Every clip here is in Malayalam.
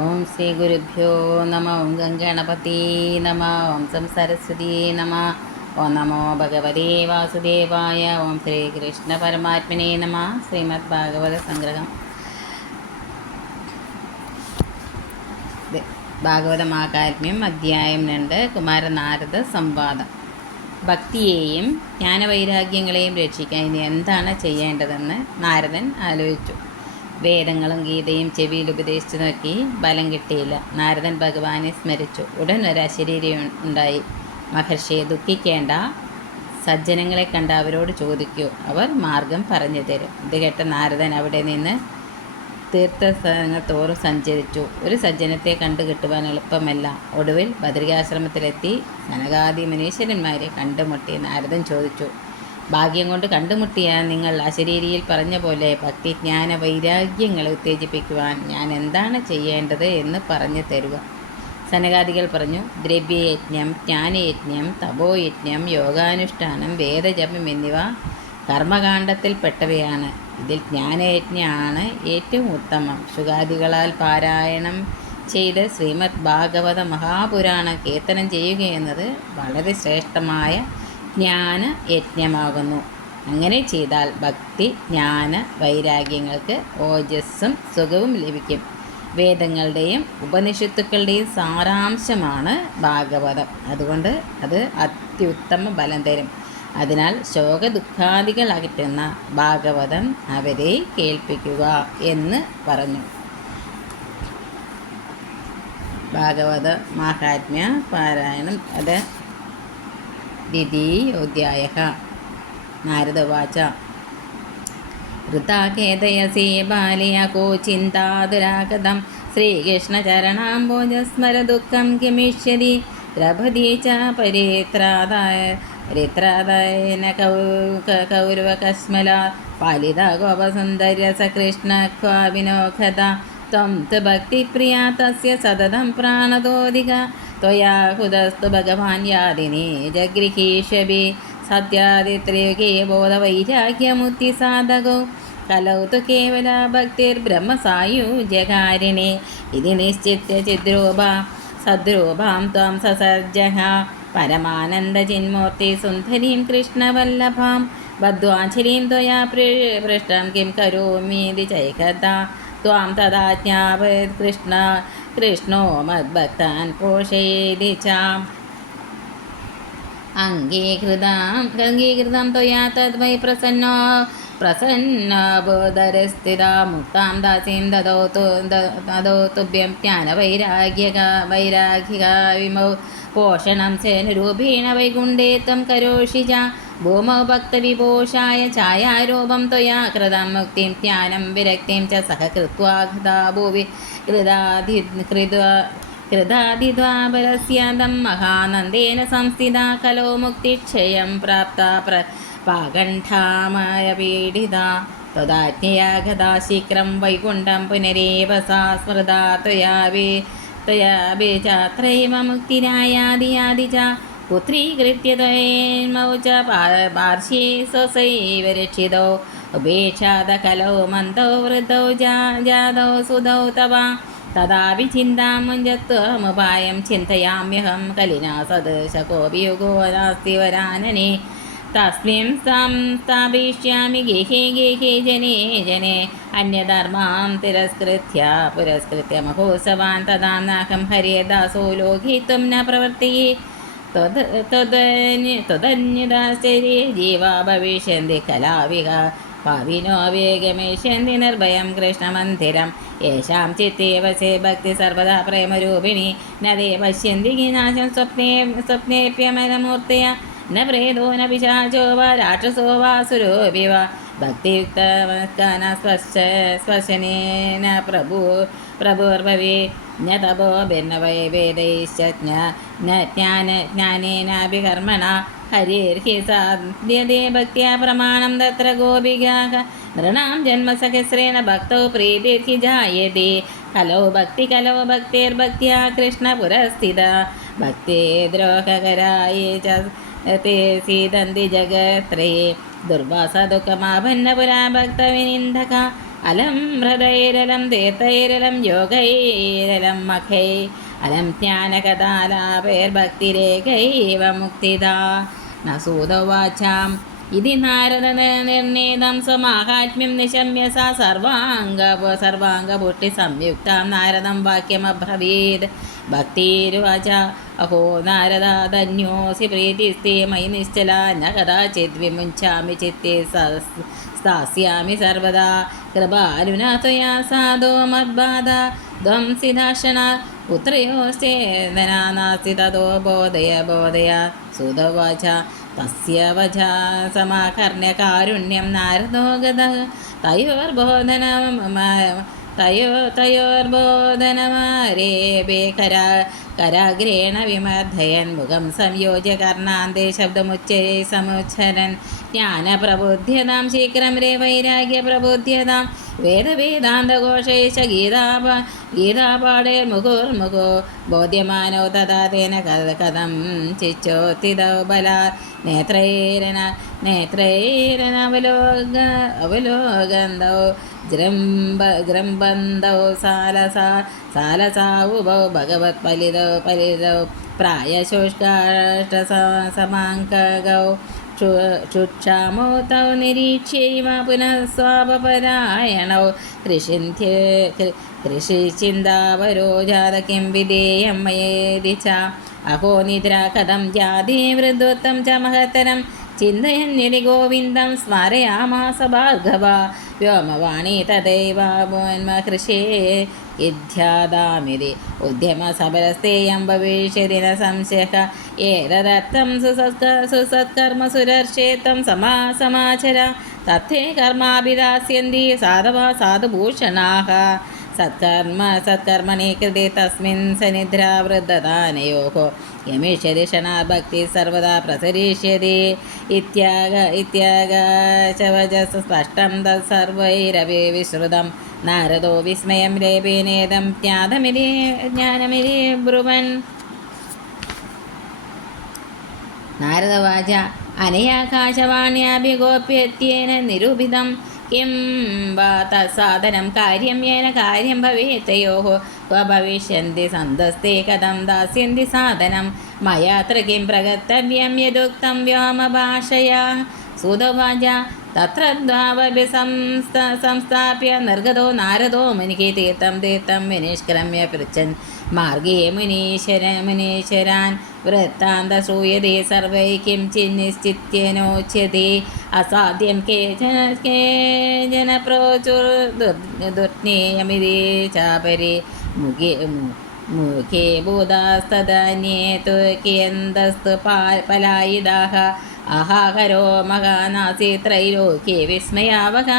ഓം ശ്രീ ഗുരുഭ്യോ നമ ഓം ഗംഗണപതി നമ ഓം സം സരസ്വതി നമ ഓം നമോ ഭഗവതേ വാസുദേവായ ഓം ശ്രീകൃഷ്ണ പരമാത്മനെ നമ ശ്രീമദ് ഭാഗവത സംഗ്രഹം. ഭാഗവത മഹാകാത്മ്യം അധ്യായം രണ്ട് കുമാരനാരദ സംവാദം. ഭക്തിയെയും ജ്ഞാനവൈരാഗ്യങ്ങളെയും രക്ഷിക്കാൻ ഇനി എന്താണ് ചെയ്യേണ്ടതെന്ന് നാരദൻ ആലോചിച്ചു. വേദങ്ങളും ഗീതയും ചെവിയിൽ ഉപദേശിച്ചു നോക്കി ബലം കിട്ടിയില്ല. നാരദൻ ഭഗവാനെ സ്മരിച്ചു. ഉടൻ ഒരു അശരീരി ഉണ്ടായി. മഹർഷിയെ ദുഃഖിക്കേണ്ട സജ്ജനങ്ങളെ കണ്ട അവരോട് ചോദിക്കൂ. അവർ മാർഗം പറഞ്ഞു തരും. ഇത് കേട്ട നാരദൻ അവിടെ നിന്ന് തീർത്ഥസ്ഥലങ്ങൾ തോറും സഞ്ചരിച്ചു. ഒരു സജ്ജനത്തെ കണ്ടു കിട്ടുവാൻ എളുപ്പമല്ല. ഒടുവിൽ ഭദ്രികാശ്രമത്തിലെത്തി സനകാദി മനീശ്വരന്മാരെ കണ്ടുമുട്ടി നാരദൻ ചോദിച്ചു ഭാഗ്യം കൊണ്ട് കണ്ടുമുട്ടിയാൽ നിങ്ങൾ അശരീരിയിൽ പറഞ്ഞ പോലെ ഭക്തിജ്ഞാന വൈരാഗ്യങ്ങളെ ഉത്തേജിപ്പിക്കുവാൻ ഞാൻ എന്താണ് ചെയ്യേണ്ടത് എന്ന് പറഞ്ഞു തരുക. സനകാദികൾ പറഞ്ഞു ദ്രവ്യയജ്ഞം ജ്ഞാനയജ്ഞം തപോയജ്ഞം യോഗാനുഷ്ഠാനം വേദജപം എന്നിവ കർമ്മകാണ്ഡത്തിൽപ്പെട്ടവയാണ്. ഇതിൽ ജ്ഞാനയജ്ഞമാണ് ഏറ്റവും ഉത്തമം. സുഖാദികളാൽ പാരായണം ചെയ്ത് ശ്രീമദ് ഭാഗവത മഹാപുരാണ കീർത്തനം ചെയ്യുകയെന്നത് വളരെ ശ്രേഷ്ഠമായ ജ്ഞാന യജ്ഞമാകുന്നു. അങ്ങനെ ചെയ്താൽ ഭക്തി ജ്ഞാന വൈരാഗ്യങ്ങൾക്ക് ഓജസ്സും സുഖവും ലഭിക്കും. വേദങ്ങളുടെയും ഉപനിഷത്തുക്കളുടെയും സാരാംശമാണ് ഭാഗവതം. അതുകൊണ്ട് അത് അത്യുത്തമ ബലം തരും. അതിനാൽ ശോകദുഃഖാദികൾ അകറ്റുന്ന ഭാഗവതം അവരെ കേൾപ്പിക്കുക എന്ന് പറഞ്ഞു. ഭാഗവത മഹാത്മ്യ പാരായണം. അത് द्वितीयोऽध्यायः नारदवाच ऋताखेदयसि बालयको चिन्तादुरागतं श्रीकृष्णचरणाम्बोजस्मरदुःखं किमिष्यति द्रभति च परित्रादाय परित्रादायन कौ कौरवकस्मला पालिता गोपसुन्दर्य स कृष्ण क्वाविनोखता त्वं तु भक्तिप्रिया तस्य सततं प्राणतोऽधिका त्वया हुदस्तु भगवान् यादिने जगृहीषभि सत्यादित्रियुगे बोधवैराग्यमुक्तिसाधकौ कलौ तु केवला भक्तिर्ब्रह्मसायुज्यकारिणे इति निश्चित्य चिद्रूपा सद्रूपां त्वां ससर्जः परमानन्दचिन्मूर्ति सुन्दरीं कृष्णवल्लभां बद्ध्वाञ्जलिं त्वया पृष्टं किं करोमीति चैकदा त्वां तदा ज्ञापयत् कृष्णो मद्भक्तान् पोषयेदि च अङ्गीकृताम् अङ्गीकृतं त्वया तद्वै प्रसन्नो। प्रसन्नबोधरस्थिरा मुक्तां दासीं ददौतु ददौ तुभ्यं ज्ञानवैराग्य वैराग्य काविमौ पोषणं वैगुण्डे वैकुण्ठेतं करोषि च भूमौ भक्तविपोषाय छायारूपं त्वया कृतं मुक्तिं ज्ञानं विरक्तिं च सह कृत्वा कृता भुवि कृदाधि कृत्वा कृदाधिद्वापरस्यादं महानन्देन संस्थिता खलो मुक्तिक्षयं प्राप्ता प्र पाकण्ठामयपीडिता त्वदाज्ञया गदा शीघ्रं वैकुण्ठं पुनरेव सा स्मृता त्वया वि त्वया बेचात्रैव मुक्तिरायादियादि च पुत्रीकृत्य त्वयेन्मौ च पार्श्वे स्वसैव रक्षितौ उपेक्षादकलौ मन्दौ वृद्धौ जा जातौ सुधौ तव तदापि चिन्तामुञ्जत्वमुपायं चिन्तयाम्यहं कलिना सदृशकोऽपि युगो नास्ति वरानने तस्मिन् संस्थापयिष्यामि गेहे गेहे जने जने अन्यधर्मां तिरस्कृत्य पुरस्कृत्य महोत्सवान् तदा नाहं हरे दासो लोके त्वं न प्रवर्तये त्वद् त्वदन्य त्वदन्यदाश्चर्ये जीवा भविष्यन्ति कलाविह भाविनो वेगमेष्यन्ति निर्भयं कृष्णमन्दिरं येषां चित्ते वसे भक्ति सर्वदा प्रेमरूपिणी न ते पश्यन्ति किनाशं स्वप्ने स्वप्नेऽप्यमनमूर्तया न प्रेतो न पिशाचो वा राक्षसो वा सुरोऽपि वा भक्तियुक्तमस्कान स्पर्श स्पर्शनेन प्रभु प्रभुर्भवे न तपो भिन्नवै वेदैश्च ज्ञ न ज्ञान ज्ञानेनापि कर्मणा हरिर्हि साध्यते भक्त्या प्रमाणं तत्र गोपिकाः नृणां जन्मसहस्रेण भक्तौ प्रीतिर्हि जायते कलौ भक्तिकलौ भक्तिर्भक्त्या कृष्णपुरस्थिता भक्ते द्रोहकराय च ते सीदन्ति जगत्त्रये दुर्वासा दुःखमाभन्नपुरा भक्तविनिन्दका അലം ഹൃദൈരലം തീർത്ഥൈരലം യോഗൈരലം മഖൈ. അലം ജ്ഞാനകഥാലാപേർഭക്തിരേഖൈവ മുക്തിദാ. നസൂതവാചാം ഇതി നാരദനിർണീതം സ്വമാഹാത്മ്യം നിശമ്യ സ സർവാംഗ സർവാംഗപുഷ്ടി സംയുക്താം. നാരദം വാക്യമബ്രവീത് ഭക്തിരുവാച. അഹോ നാരദ ധന്യോസി പ്രീതിസ്തേ മയി നിശ്ചല. ന കഥാചിത് വിമുഞ്ചാമി ചിത്തെ സ്ഥാസ്യാമി സർവദാ. കൃപാലുന ത്വയാ സാധോ മദ്ബാധ ധ്വംസിദാഷണ പുത്രയോശ്ചേതനാ നാസ്തി തതോ ബോധയ ബോധയ. സുതവാച തസ്യ നാരദോഗത തയോർബോധന തയോ തയോർബോധനമാരേപേ കരാ കരാഗ്രേണ വിമർദ്ധയൻ മുഖം സംയോജ്യ കർണാന്തേ ശബ്ദമുച്ചരേ സമുച്ഛരൻ. ജ്ഞാനപ്രബുദ്ധ്യതാം ശീഘ്രം രേ വൈരാഗ്യ പ്രബുദ്ധ്യതാം വേദവേദാന്തഘോഷൈശ ഗീതാപ ഗീതാപാടേ മുഖുർമുഖോ ബോധ്യമാനോ തഥാ തേന കഥം ചിച്ചോത്തിതൗ ബലാ. നേത്രൈരന നേത്രൈരനവലോക അവലോകന്തൗ. ജൃംബ ജൃംബന്തൗ സാലസാ സാലസാവുഭൗ ഭഗവത് ഫലിതൗ ഫലിതൗ പ്രായശുഷ്കാഷ്ടസമാങ്കൗ ക്ഷുക്ഷാമോ തൗ നിരീക്ഷ്യൈവ പുനഃ സ്വാപരായണൗ കൃഷിന്ധ്യ കൃഷിചിന്താവരോ ജാത കിം വിധേയം മയേതി ച അഹോ നിദ്ര കഥം ജാതി വൃദ്ധോത്തം ച മഹത്തരം ചിന്തയന്യതി ഗോവിന്ദം സ്മരയാമാസ ഭാർഗവ വ്യോമവാണി തദൈവാമഹൃഷേ യുദ്ധ്യാദാമിതി ഉദ്യമസബലസ്തേയം ഭവിഷ്യതി ന സംശയഃ ഏതദർത്ഥം സുസത്ക സുസത്കർമ്മ സുരർഷേത്തം സമാ സമാചര. തത്തേ കർമാഭിദാസ്യന്തി സാധവ സാധുഭൂഷണാഹ. സത്കർമ്മ സത്കർമ്മണി കൃതി തസ്മിൻ സനിദ്രാവൃദ്ധദാനയോः യമിഷ്യതി ക്ഷണാഭക്തി സർവദാ പ്രസരിഷ്യതി ഇത്യാഗ ചവജസ് സ്പഷ്ടം തത്സർവൈരവി വിശ്രുതം നാരദോ വിസ്മയം രേപേനേദം ജ്ഞാതമിതി ജ്ഞാനമിതി ബ്രുവൻ നാരദവാച അനയാകാശവാണ്യാഭിഗോപ്യത്യേന നിരൂപിതം കിം വാ തത്സാധനം കാര്യം യേന കാര്യം ഭവേത്തയോ ഭവിഷ്യന്തി സന്തസ്തേ കഥം ദാസ്യന്തി സാധനം മയാത്ര കിം പ്രകർത്തവ്യം യദുക്തം വ്യോമഭാഷയാ സൂതവാച തത്ര ദ്വാവപി സംസ്ഥാപ്യ നിർഗതോ നാരദോ മുനിക്ക് തീർത്ഥം തീർത്ഥം വിനിഷ്ക്രമ്യ പൃച്ഛൻ മാർഗേ മുനീശ്വര മുനീശ്വരാൻ വൃത്താന്ത ശ്രൂയതേ സർവൈക്യം കിം അസാധ്യം കേചന കേചന പ്രോചുർ ദുർജ്ഞേയമിതി ചാപരി. മുഖേ മുഖേ ഭൂതാസ്തദാന്യേതു കേന്ദസ്തു പലായിതാഹ അഹാഹരോ മഹാനാസി ത്രൈലോക്യേ വിസ്മയാവക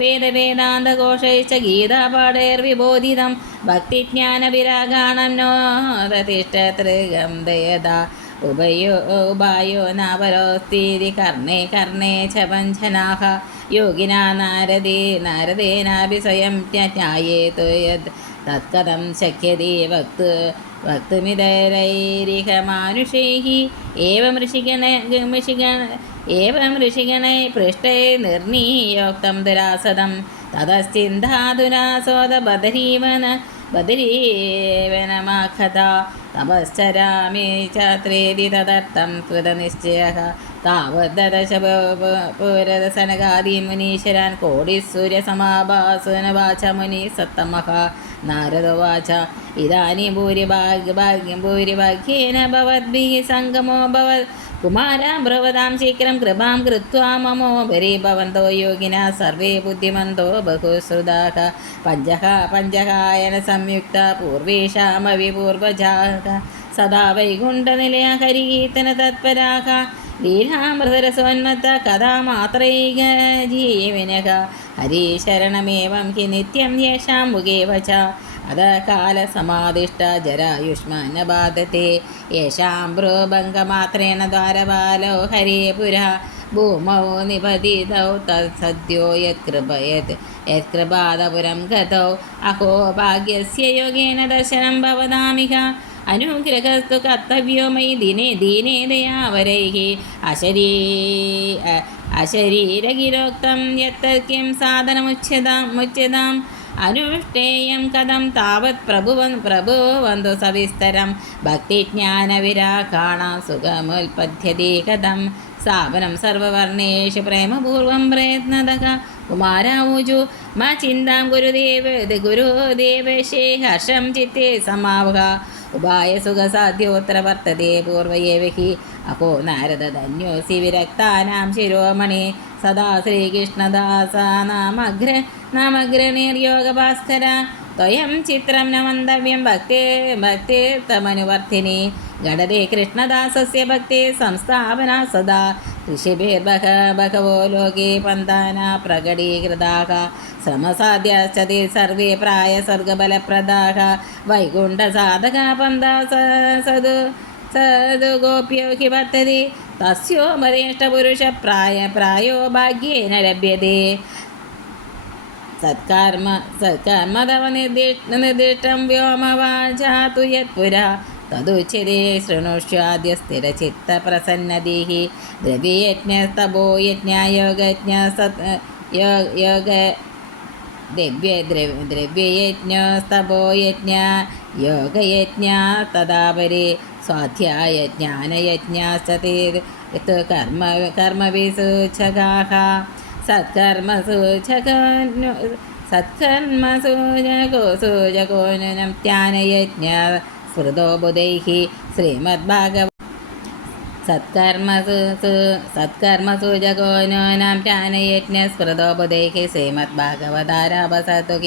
വേദവേദാന്തഘോഷൈശ്ച ഗീതാപാഠൈർവിബോധിതം ഭക്തിജ്ഞാനവിരാഗാണം നോരതിഷ്ഠതൃഗം ദയതാ ഉഭയോ ഉപായോ നാപരോസ്തീതി കർണേ കർണേ ച വഞ്ചനാഹ. യോഗിനാ നാരദേ നാരദേനാഭി സ്വയം ജ്ഞായേതു യദ്. തത്കഥം ശക്യതി വക്തു വക്തുമിതരൈരിഹ മാനുഷൈ ഏവം ഋഷിഗണ ഋഷിഗണ ഏവം ഋഷിഗണൈ പൃഷ്ടേ നിർണീയോക്തം ദുരാസതം തതശ്ചിന്താതുരാസോദബദരീവന ബദരീവനമാഖത തപശ്ചരാമി ചാത്രേതി തദർത്ഥം കൃതനിശ്ചയ താവദ്ദശപുരസനകാദി മുനീശ്വരാൻ കോടിസൂര്യസമാഭാസുനവാച മുനി സത്തമഹ നാരദവാച ഇതാനി ഭൂരിഭാഗ്യ ഭാഗ്യം ഭൂരിഭാഗ്യേന ഭവദ്ഭി സംഗമോ ഭവത് सङ्गमो भवत् कुमारा ब्रवदां शीघ्रं कृपां कृत्वा ममोपरि भवन्तो योगिनः सर्वे बुद्धिमन्तो बहुश्रुताः पञ्चः पञ्चकायन संयुक्ता पूर्वेषामविपूर्वजाः सदा वैकुण्ठनिलया हरिकीर्तनतत्पराः लीलामृतरसोन्मत्त कदा मात्रैक जीविनः हरिशरणमेवं हि नित्यं येषां मुखेव च അത കാലസമാധിഷ്ട ജരായുഷ്മാന ബാധത്തെ യേശാംഭ്രൂഭംഗമാത്രേണ ദ്വാരപാലോ ഹരേപുര. ഭൂമൗ നിപതിതൗ തത്സദ്യോ യത്കൃപയത് യത്കൃപാദപുരം ഗതൗ. അഹോ ഭാഗ്യസ്യ യോഗേന ദർശനം ഭവതാമിക അനുഗ്രഹസ്തു കർത്തവ്യോ മൈ ദിനേ ദീനേ ദയാവരൈः അശരീ അശരീരഗിരോക്തം യത്തർക്യം സാധനമുച്യതാം മുച്യതാം അനുഷ്ഠേയം കഥം താവത് പ്രഭുവൻ പ്രഭുവന്തു സവിസ്തരം. ഭക്തിജ്ഞാനവിരാഗാണാം സുഖമുൽപദ്ധ്യതി കഥം. സ്ഥാപനം സർവവർണേഷു പ്രേമപൂർവം പ്രയത്നതക. കുമാരൂജു മാ ചിന്താം ഗുരുദേവ ഗുരുദേവശേ ഹർഷം ചിത്തെ സമാവുക. ഉപായ സുഖസാധ്യോത്ര വർത്തതേ പൂർവയേവ ഹി അഹോ നാരദ ധന്യോസി വിരക്താനാം ശിരോമണി. സദാ ശ്രീകൃഷ്ണദാസ നാമഗ്ര നാമഗ്രനിർയോഗഭാസ്കര. ത്വയം ചിത്രം ന മന്തവ്യം ഭക്തേ ഭക്തേത്തമനുവർത്തിനി ഗണതേ കൃഷ്ണദാസസ്യ ഭക്തി സംസ്ഥാപന സദാ. ഋഷിഭിർബഹ ബഹവോ ലോകേ പന്താന പ്രകടീകൃതാः ശ്രമസാധ്യാശ്ചതി സർവേ പ്രായ സ്വർഗബലപ്രദാः വൈകുണ്ഠസാധക പന്ത സദു സദു ഗോപ്യോ ഹി വർത്തതി തസ്യോ മതേഷ്ടപുരുഷ പ്രായ ഭാഗ്യേന ലഭ്യത്തെ സത്കർമ്മ സത്കർമ്മതവ നിർദ്ദിഷ്ട നിർദ്ദിഷ്ടം വ്യോമവാചാതു യത്പുരാ തദുച്യതേ ശൃണുഷ്യാദ്യ സ്ഥിരചിത്തപ്രസന്നതിः ദ്രവ്യയജ്ഞസ്തപോ യജ്ഞയോഗജ്ഞ സത് യോഗ ദ്രവ്യ ദ്രവ്യയജ്ഞസ്തപോ യജ്ഞ യോഗയജ്ഞ തഥാപരി സ്വാധ്യായ ജ്ഞാനയജ്ഞാശ്ച തേ യത് കർമ്മ കർമ്മവിസൂചകാः സത്കർമ്മസൂചക സത്കർമ്മസൂചകോ സൂചകോനം ജ്ഞാനയജ്ഞ സ്മൃതോ ബുധൈः ശ്രീമദ്ഭാഗവ സത്കർമ്മസു സത്കർമ്മസൂചകോനാം ജ്ഞാനയജ്ഞ സ്മൃതോ ബുധൈः ശ്രീമദ്ഭാഗവതാരാപസത്തു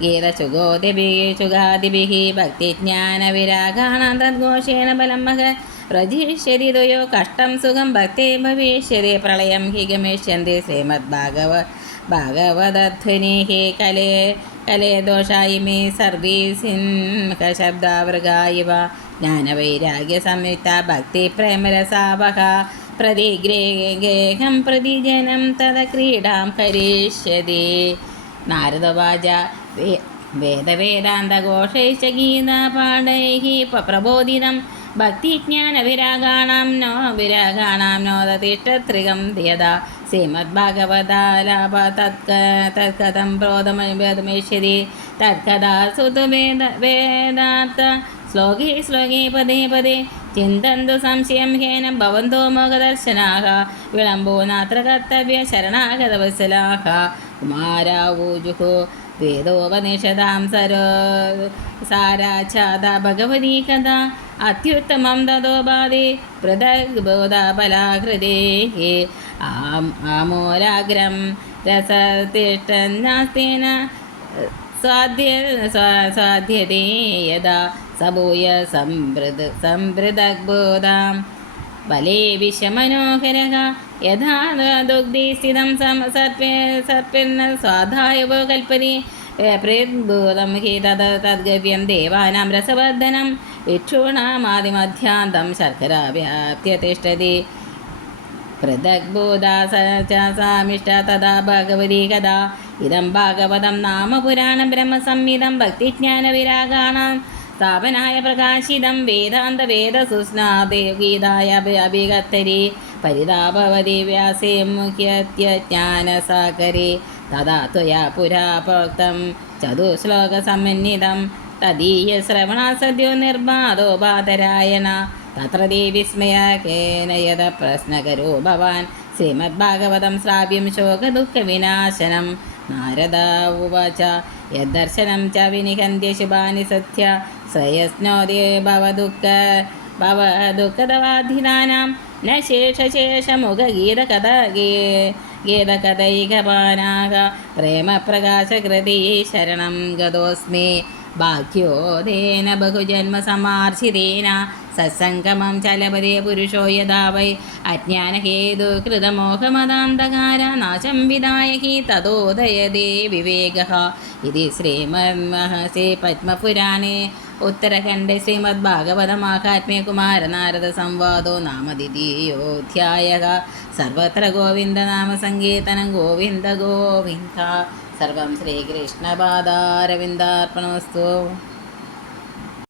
ഗീത ഗീതചുഗോദിഭിः ചുഗാദിഭിः ഭക്തിജ്ഞാനവിരാഗാണാം ബലം മഹ പ്രജിഷ്യതി ദ്വയോ കഷ്ടം സുഖം ഭക്തി ഭവിഷ്യതി പ്രളയം ഹി ഗമിഷ്യന്തി ശ്രീമദ്ഭാഗവ ഹി കലേ കലേ ദോഷായി മേ സർവീസിൻഹശബ്ദാവൃഗാ ജ്ഞാനവൈരാഗ്യ സംയുക്ത ഭക്തി പ്രേമരസാവഹ പ്രതിഗ്രേഹം പ്രതിജനം തത ക്രീഡാം കരിഷ്യതി. നാരദവാച വേ- വേദവേദാന്തഘോഷൈശ്ച ഗീതാപാഠൈः പ്രബോധിതം ഭക്തിജ്ഞാനവിരാഗാണാം നോ വിരാഗാണാം നോദതിഷ്ഠത്രികം യഥാ ശ്രീമദ്ഭാഗവതാലാപ തത്ക തത്കഥം പ്രോതമേഷ്യതി തത്കഥാ സുതു വേദ വേദാർത്ഥ ശ്ലോകേ ശ്ലോകേ പദേ പദേ. ചിന്തന്തു സംശയം ഹേനം ഭവന്തോ മോഹദർശനാः വിളംബോ വേദോപനിഷദാം സരോ സാരാച്ഛാദ ഭഗവനീ കഥ. അത്യുത്തമം തഥോപാധി പൃഥഗ്ബോധബലാഹൃതേ ആം ആമൂലാഗ്രം രസതിഷ്ഠന്നാസ്തേന സ്വാധ്യ സ്വാധ്യതേ യഥാ. സഭൂയ സംവൃത് സംവൃതഗ്ബോധാം ബലേ വിഷമനോഹരः യഥാ ദുഗ്ധി സ്ഥിതം സം സർപ്പേ സർപ്പിർന സ്വാധായ വോ കൽപ്പതി പ്രേദ്ഭൂതം ഹി തത് തദ്ഗവ്യം ദേവാനാം രസവർദ്ധനം. ഇക്ഷൂണാമാതിമധ്യാന്തം ശർക്കര വ്യാപ്യ തിഷ്ടതി പൃഥഗ്ബോധാസാമിഷ്ട തഥാ ഭഗവതി കഥാ. ഇതം ഭാഗവതം നാമ പുരാണം ബ്രഹ്മസംഹിതം ഭക്തിജ്ഞാനവിരാഗാണാം. സ്ഥാപനായ പ്രകാശിതം വേദാന്ത വേദ സുസ്നാദേ ഗീതായ അഭി- അഭിഗത്തരി. പരിതാപവതി വ്യാസേ മുഖ്യത്യ മുഖ്യത്യജ്ഞാനസാഗരെ തഥാ ത്വയാ പുരാ പ്രോക്തം. ചതുശ്ലോകസമന്വിതം തദീയശ്രവണാസദ്യോ നിർബാധോ ബാധരായണ തത്ര ദേവിസ്മയാകേന യഥ പ്രശ്നകരോ ഭവാൻ. ശ്രീമദ്ഭാഗവതം ശ്രാവ്യം ശോകദുഃഖവിനാശനം. നാരദ ഉവാച. യദ്ദർശനം ച വിനിഹന്തി ശുഭാനി സത്യ. ശ്രയസ്നോതി ഭവദുഃഖ ഭവ ദുഃഖദവാധിനാനാം. ശേഷശേഷമുഖഗീതകഥ ഗീ ഗീതകഥൈകപാനാക പ്രേമപ്രകാശകൃതി ശരണം ഗതോസ്മി. ഭാഗ്യോദേന ബഹുജന്മസമാർജിതേന സത്സംഗമം ചലപതേ പുരുഷോ യഥാ വൈ. അജ്ഞാനഹേതു കൃതമോഹമതാന്തകാര നാശം വിദായകി തതോദയതേ വിവേകः. ഇതി ശ്രീമന്മഹസി പത്മപുരാണേ ഉത്തരഖണ്ഡേ ശ്രീമദ്ഭാഗവതമാഹാത്മ്യ കുമാരനാരദ സംവാദോ നാമ ദ്വിതീയോധ്യായः സർവത്ര ഗോവിന്ദനാമസങ്കീർത്തനം ഗോവിന്ദ ഗോവിന്ദ. സർവം ശ്രീകൃഷ്ണപാദാരവിന്ദാർപ്പണമസ്തു.